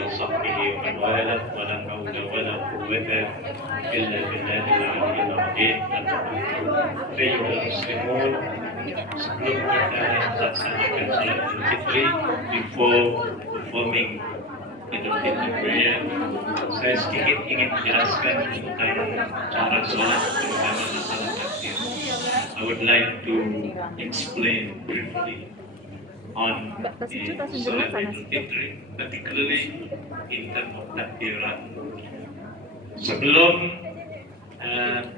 وصحبه ومن والاه ولا حول ولا قوة إلا بالله العلي العظيم. أيها المسلمون, sebelum kita melaksanakan salat Idul Fitri, before performing Idul Fitri prayer, saya sedikit ingin menjelaskan tentang cara salat, terutama masalah takbir. I would like to explain briefly on the Salat Idul Fitri, particularly in terms of takbiran. Sebelum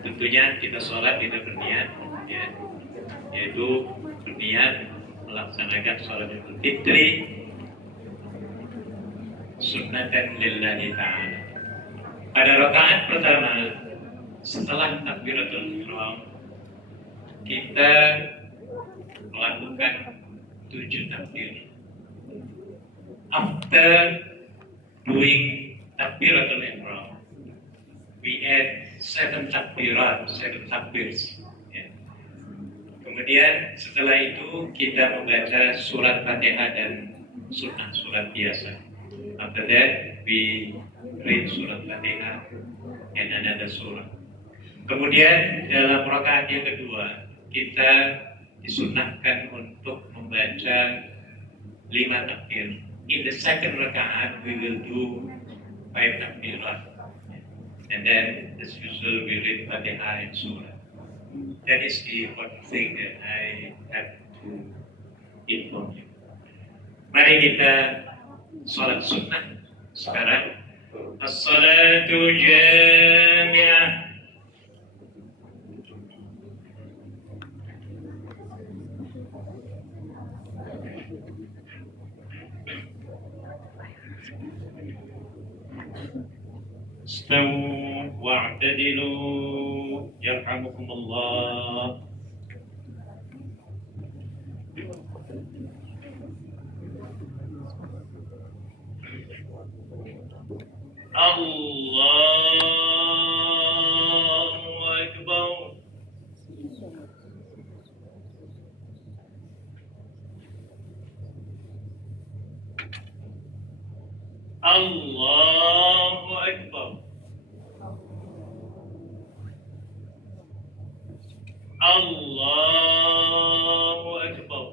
tentunya kita sholat, kita berniat, ya, yaitu berniat melaksanakan Salat Idul Fitri sunnatan lillahi ta'ala. Pada rakaat pertama setelah takbiratul ihram, kita melakukan 7 takbir. After doing takbiratul ihram, we add 7 takbirat, 7 takbirs. Ya. Kemudian setelah itu kita membaca surat Fatihah dan sunnah, surat biasa. After that, we read surat Fatihah and another surah. Kemudian dalam rakaat yang kedua, kita disunnahkan untuk membaca 5 takbir. In the second rakaat, we will do 5 takbirat. And then, as usual, we read Fatihah and surah. That is the important thing that I have to inform you. Mari kita sholat sunnah sekarang. As-salatu jami'ah. استووا واعتدلوا يرحمكم الله. الله أكبر. الله أكبر. الله أكبر.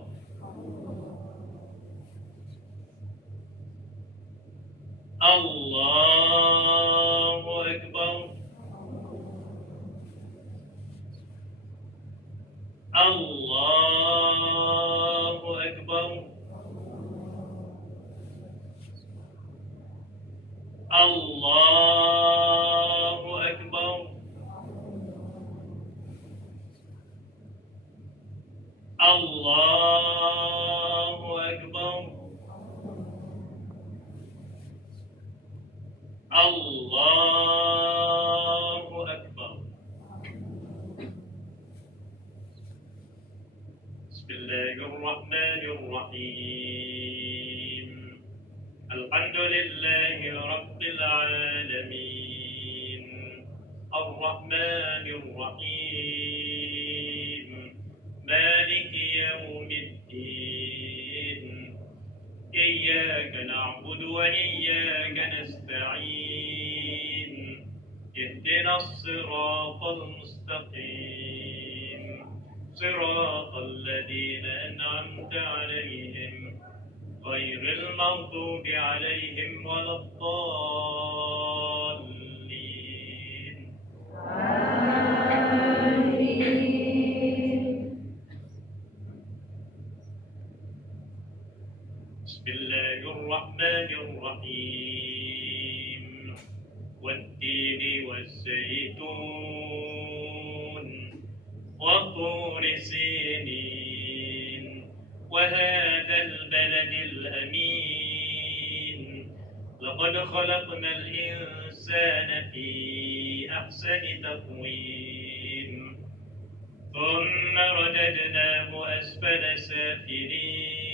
الله أكبر. الله أكبر. الله أكبر. الله أكبر. الله أكبر. بسم الله الرحمن الرحيم. الحمد لله رب العالمين الرحمن الرحيم مالك يوم الدين إياك نعبد وإياك نستعين اهدنا الصراط المستقيم صراط الذين أنعمت عليهم غير المغضوب عليهم ولا الضالين. بسم الله الرحمن الرحيم والتين والزيتون وطور سينين وهذا البلد الأمين لقد خلقنا الإنسان في أحسن تقويم ثم رددناه أسفل سافلين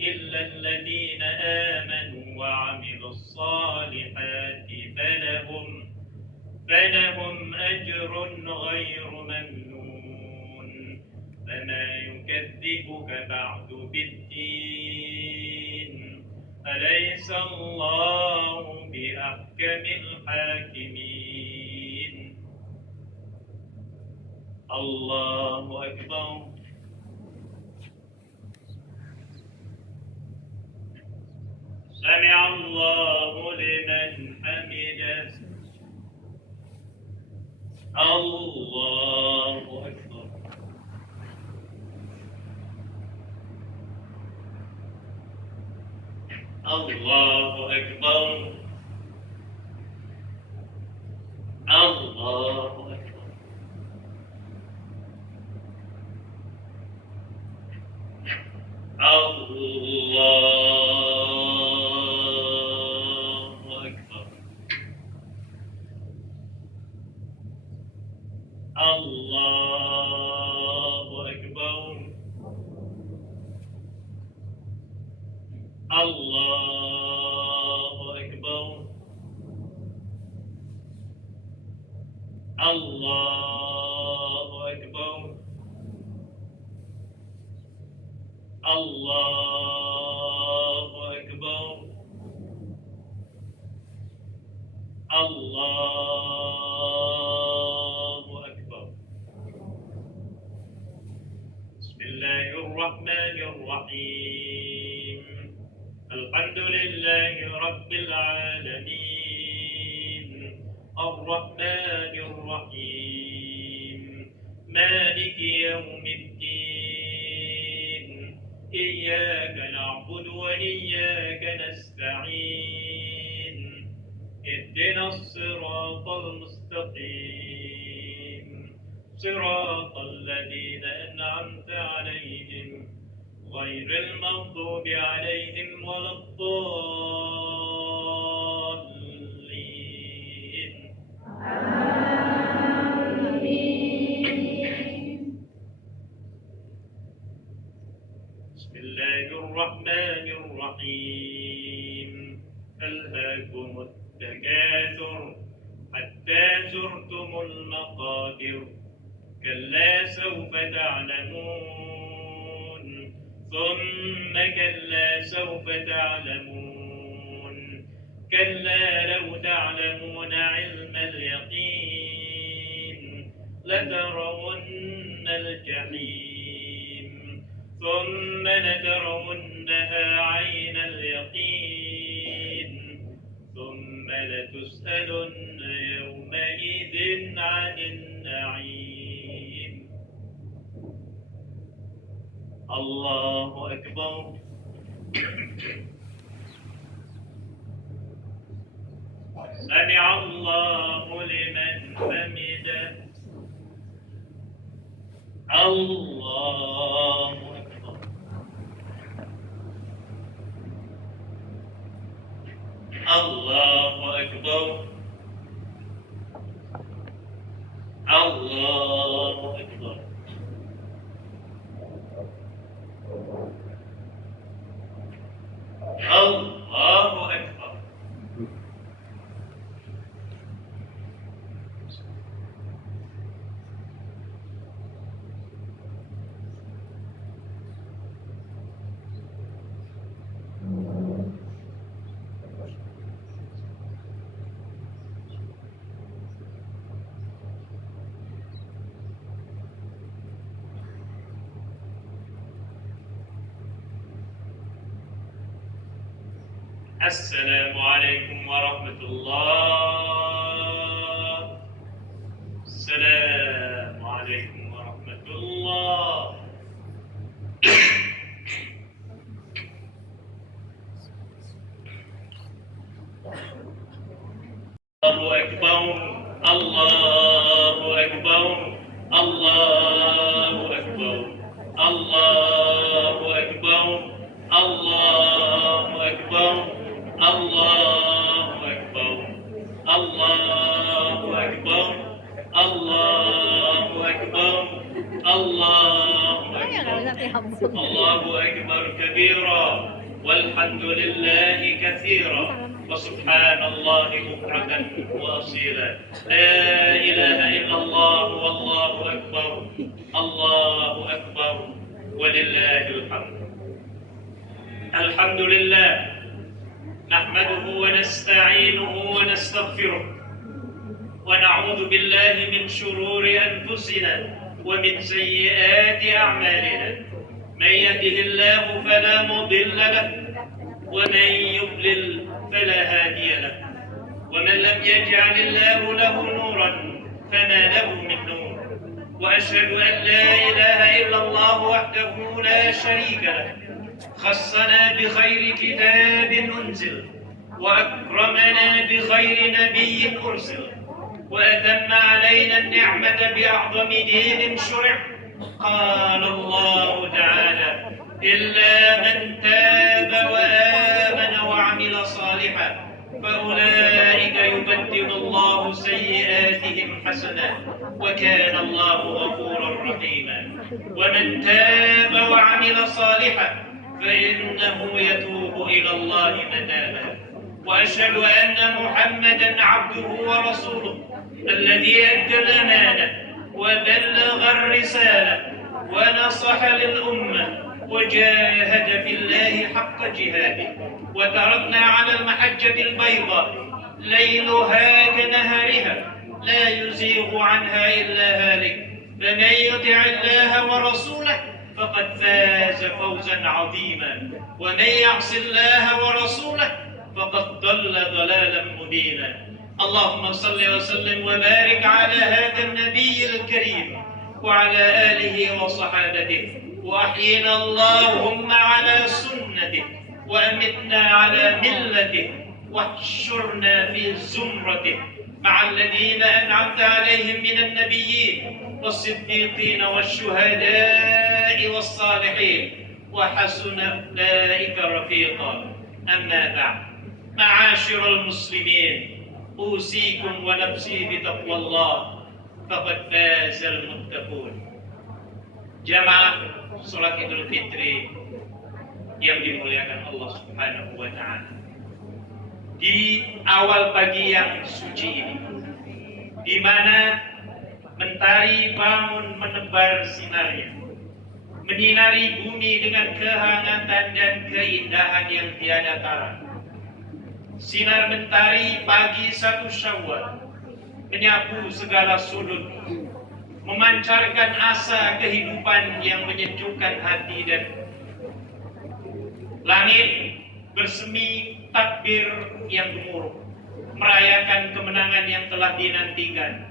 إلا الذين آمنوا وعملوا الصالحات فلهم أجر غير ممنون فما يكذبك بعد بالدين أليس الله بأحكم الحاكمين الله أكبر سمع الله لمن حمده الله أكبر الله أكبر الله أكبر الله أكبر الله أكبر الله أكبر الله أكبر الله أكبر الله أكبر بسم الله الرحمن الرحيم الحمد لله رب العالمين الرحمن الرحيم مالك يوم الدين إياك نعبد وإياك نستعين اهدنا الصراط المستقيم صراط الذين أنعمت عليهم غير المغضوب عليهم ولا الضالين بسم الله الرحمن الرحيم ألهاكم التكاثر حتى زرتم المقابر كلا سوف تعلمون ثم كلا سوف تعلمون كلا لو تعلمون علم اليقين لترون الجحيم ثم لترونها عين اليقين ثم لتسألن يومئذ عن النعيم الله أكبر سمع الله لمن حمده الله أكبر الله أكبر الله أكبر الله أكبر السلام عليكم ورحمة الله. السلام عليكم ورحمة الله. الله أكبر الله أكبر الله أكبر الله أكبر الله أكبر الله أكبر الله أكبر الله أكبر الله أكبر الله أكبر كبيرا والحمد لله كثيرا وسبحان الله بكرة وأصيلا لا إله إلا الله والله أكبر الله أكبر ولله الحمد. الحمد لله نحمده ونستعينه ونستغفره ونعوذ بالله من شرور أنفسنا ومن سيئات أعمالنا. من يهده الله فلا مضل له ومن يضلل فلا هادي له. ومن لم يجعل الله له نورا فما له من نور. وأشهد أن لا إله إلا الله وحده لا شريك له، خصنا بخير كتاب أنزل وأكرمنا بخير نبي أرسل وأتم علينا النعمة بأعظم دين شرع. قال الله تعالى: إلا من تاب وآمن وعمل صالحا فأولئك يبدل الله سيئاتهم حسنات وكان الله غفورا رحيما. ومن تاب وعمل صالحا فإنه يتوب إلى الله متابا. وأشهد أن محمدا عبده ورسوله الذي أدى الأمانة وبلغ الرسالة ونصح للأمة وجاهد في الله حق جهاده. وتركنا على المحجة البيضاء ليلها كنهارها لا يزيغ عنها إلا هالك. فمن يطع الله ورسوله فقد فاز فوزا عظيما، ومن يعص الله ورسوله فقد ضل ضلالا مبينا. اللهم صل وسلم وبارك على هذا النبي الكريم وعلى آله وصحابته، وأحينا اللهم على سنته وأمتنا على ملته، واحشرنا في زمرته مع الذين أنعمت عليهم من النبيين والصديقين والشهداء والصالحين وحسن أولئك رفيقا. أما بعد، معاشر المسلمين، أوصيكم ونفسي بتقوى الله فقد فاز المتقون. Jamaah salat Idul Fitri yang dimuliakan Allah Subhanahu wa Ta'ala, di awal pagi yang suci ini, di mana mentari bangun menebar sinarnya, menyinari bumi dengan kehangatan dan keindahan yang tiada tara. Sinar mentari pagi 1 Syawal menyapu segala sudut, memancarkan asa kehidupan yang menyejukkan hati, dan langit bersemi takbir yang gemuruh merayakan kemenangan yang telah dinantikan.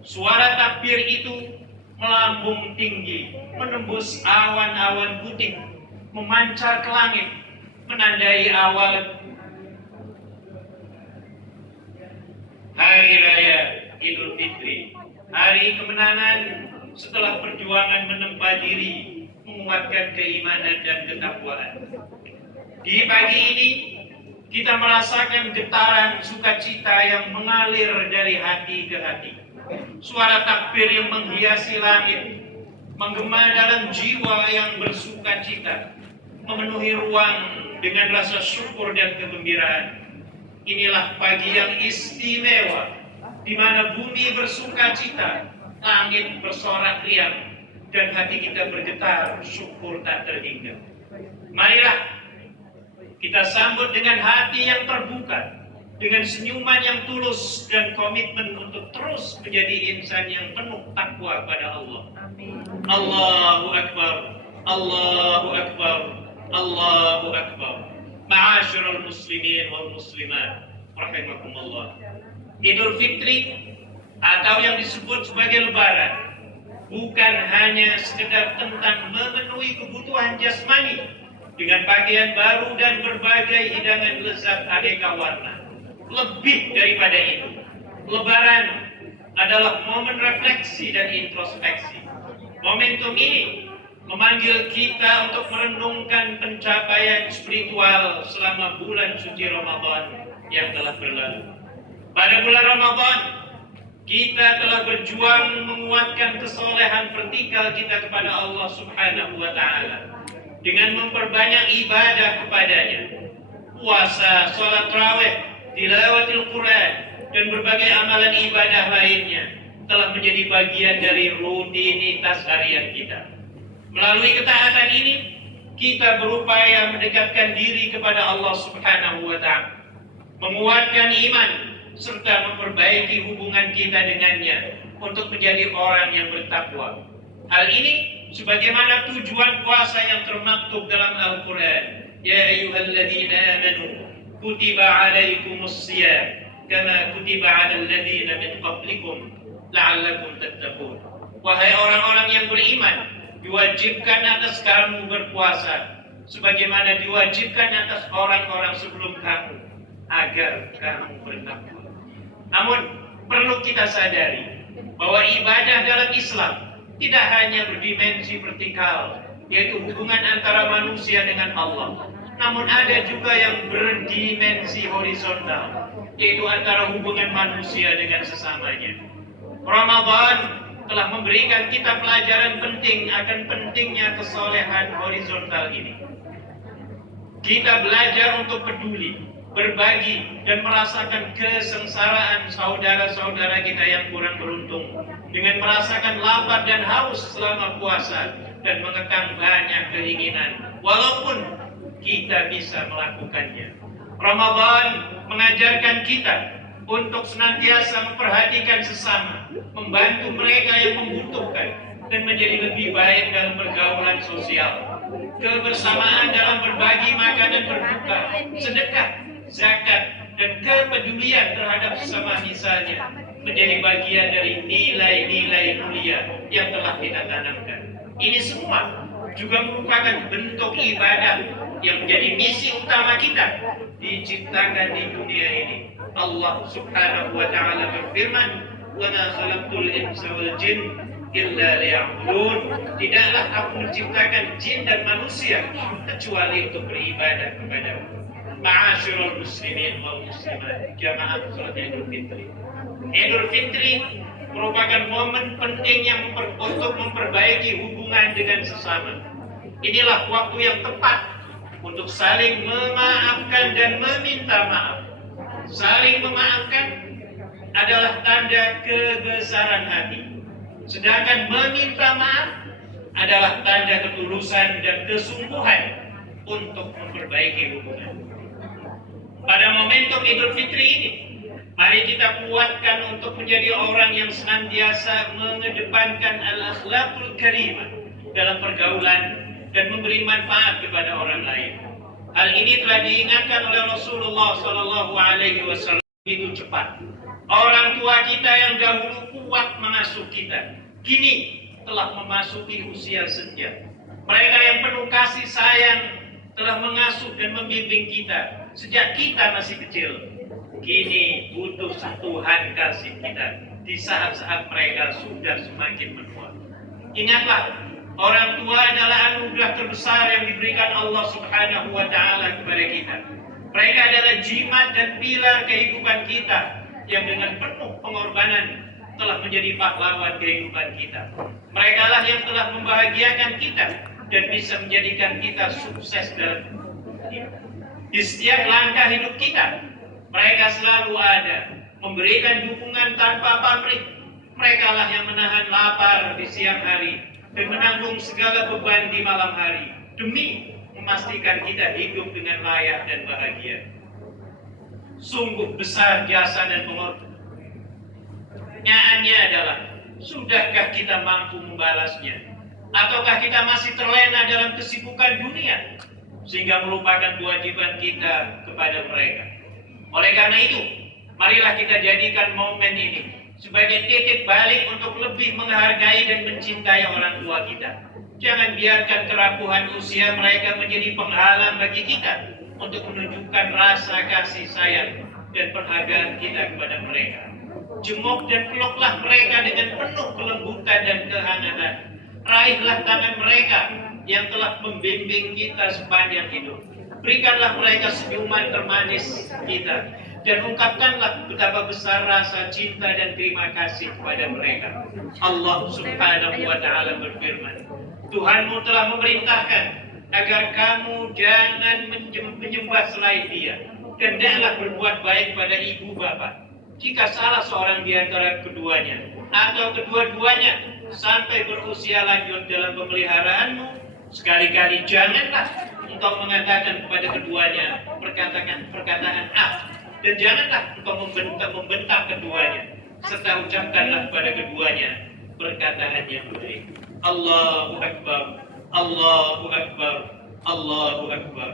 Suara takbir itu melambung tinggi, menembus awan-awan putih, memancar ke langit, menandai awal Hari Raya Idul Fitri, hari kemenangan setelah perjuangan menempa diri, menguatkan keimanan dan ketakwaan. Di pagi ini kita merasakan getaran sukacita yang mengalir dari hati ke hati. Suara takbir yang menghiasi langit, menggema dalam jiwa yang bersukacita, memenuhi ruang dengan rasa syukur dan kegembiraan. Inilah pagi yang istimewa, di mana bumi bersukacita, langit bersorak riang, dan hati kita bergetar syukur tak terhingga. Marilah kita sambut dengan hati yang terbuka, dengan senyuman yang tulus dan komitmen untuk terus menjadi insan yang penuh takwa pada Allah. Amin. Allahu Akbar, Allahu Akbar, Allahu Akbar. Ma'asyiral muslimin wal muslimat rahimakumullah. Idul Fitri atau yang disebut sebagai Lebaran bukan hanya sekedar tentang memenuhi kebutuhan jasmani dengan pakaian baru dan berbagai hidangan lezat aneka warna. Lebih daripada itu, Lebaran adalah momen refleksi dan introspeksi. Momentum ini memanggil kita untuk merenungkan pencapaian spiritual selama bulan suci Ramadan yang telah berlalu. Pada bulan Ramadan, kita telah berjuang menguatkan kesolehan vertikal kita kepada Allah Subhanahu wa Ta'ala dengan memperbanyak ibadah kepadanya. Puasa, sholat tarawih, tilawatil Quran, dan berbagai amalan ibadah lainnya telah menjadi bagian dari rutinitas harian kita. Melalui ketaatan ini, kita berupaya mendekatkan diri kepada Allah Subhanahu wa Ta'ala, menguatkan iman serta memperbaiki hubungan kita dengannya untuk menjadi orang yang bertakwa. Hal ini sebagaimana tujuan puasa yang termaktub dalam Al-Quran. Ya ayyuhalladzina amanu kutiba alaikumus shiyam kama kutiba alal ladzina min qablikum la'allakum tattaqun. Wahai orang-orang yang beriman, diwajibkan atas kamu berpuasa sebagaimana diwajibkan atas orang-orang sebelum kamu agar kamu bertakwa. Namun perlu kita sadari bahwa ibadah dalam Islam tidak hanya berdimensi vertikal, yaitu hubungan antara manusia dengan Allah, namun ada juga yang berdimensi horizontal, yaitu antara hubungan manusia dengan sesamanya. Ramadan telah memberikan kita pelajaran penting akan pentingnya kesolehan horizontal ini. Kita belajar untuk peduli, berbagi, dan merasakan kesengsaraan saudara-saudara kita yang kurang beruntung dengan merasakan lapar dan haus selama puasa dan mengekang banyak keinginan walaupun kita bisa melakukannya. Ramadan mengajarkan kita untuk senantiasa memperhatikan sesama, membantu mereka yang membutuhkan, dan menjadi lebih baik dalam pergaulan sosial. Kebersamaan dalam berbagi makan dan berbuka, sedekah, zakat, dan kepedulian terhadap sesama misalnya menjadi bagian dari nilai-nilai mulia yang telah kita tanamkan. Ini semua juga merupakan bentuk ibadah yang menjadi misi utama kita diciptakan di dunia ini. Allah Subhanahu wa Ta'ala berfirman, "Wa ma khalaqtul insa wal jin illa liya'budun." Tidaklah aku menciptakan jin dan manusia kecuali untuk beribadah kepadamu. Ma'asyiral muslimin wal muslimat, jamaah salat Idul Fitri. Idul Fitri merupakan momen penting yang untuk memperbaiki hubungan dengan sesama. Inilah waktu yang tepat untuk saling memaafkan dan meminta maaf. Saling memaafkan adalah tanda kebesaran hati, sedangkan meminta maaf adalah tanda ketulusan dan kesungguhan untuk memperbaiki hubungan. Pada momentum Idul Fitri ini, mari kita kuatkan untuk menjadi orang yang senantiasa mengedepankan al-akhlaqul karimah dalam pergaulan dan memberi manfaat kepada orang lain. Hal ini telah diingatkan oleh Rasulullah SAW. Itu cepat. Orang tua kita yang dahulu kuat mengasuh kita, kini telah memasuki usia senja. Mereka yang penuh kasih sayang telah mengasuh dan membimbing kita sejak kita masih kecil. Kini butuh sentuhan kasih kita di saat-saat mereka sudah semakin menua. Ingatlah, orang tua adalah anugerah terbesar yang diberikan Allah Subhanahu wa Ta'ala kepada kita. Mereka adalah jimat dan pilar kehidupan kita yang dengan penuh pengorbanan telah menjadi pahlawan kehidupan kita. Mereka lah yang telah membahagiakan kita dan bisa menjadikan kita sukses dalam hidup. Di setiap langkah hidup kita, mereka selalu ada, memberikan dukungan tanpa pamrih. Mereka lah yang menahan lapar di siang hari dan menanggung segala beban di malam hari demi memastikan kita hidup dengan layak dan bahagia. Sungguh besar jasa dan pengorbanan. Pertanyaannya adalah, sudahkah kita mampu membalasnya? Ataukah kita masih terlena dalam kesibukan dunia sehingga melupakan kewajiban kita kepada mereka? Oleh karena itu, marilah kita jadikan momen ini sebagai titik balik untuk lebih menghargai dan mencintai orang tua kita. Jangan biarkan kerapuhan usia mereka menjadi penghalang bagi kita untuk menunjukkan rasa kasih sayang dan penghargaan kita kepada mereka. Jemuk dan peluklah mereka dengan penuh kelembutan dan kehangatan. Raihlah tangan mereka yang telah membimbing kita sepanjang hidup. Berikanlah mereka senyuman termanis kita dan ungkapkanlah betapa besar rasa cinta dan terima kasih kepada mereka. Allah Subhanahu wa Ta'ala berfirman, Tuhanmu telah memerintahkan agar kamu jangan menyembah selain Dia, dan hendaklah berbuat baik pada ibu bapa. Jika salah seorang di antara keduanya atau kedua-duanya sampai berusia lanjut dalam pemeliharaanmu, Sekali-kali janganlah engkau mengatakan kepada keduanya perkataan dan janganlah engkau membentak keduanya, serta ucapkanlah kepada keduanya perkataan yang baik. Allahu Akbar, Allahu Akbar, Allahu Akbar.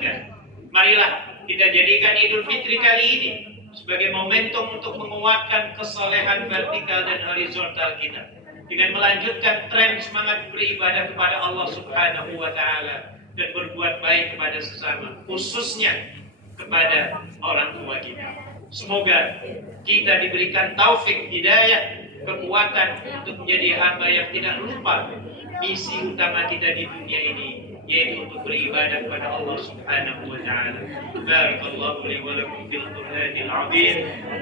Ya. Marilah kita jadikan Idul Fitri kali ini sebagai momentum untuk menguatkan kesolehan vertikal dan horizontal kita dengan melanjutkan tren semangat beribadah kepada Allah Subhanahu wa Ta'ala dan berbuat baik kepada sesama, khususnya kepada orang tua kita. Semoga kita diberikan taufik, hidayah, kekuatan untuk menjadi hamba yang tidak lupa misi utama kita di dunia ini, yaitu untuk beribadah kepada Allah Subhanahu wa Ta'ala. Barakallahu li wa lakum fil Qur'anil 'azim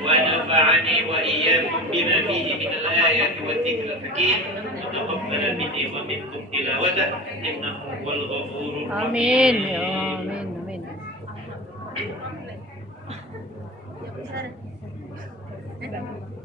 wa nafa'ani wa iyyakum bima fihi min al-ayati wa dhikril hakim. Taqabbal minni wa minkum tilawatah innahu wal ghafurur rahim. Amin. Ya, amin. Amin.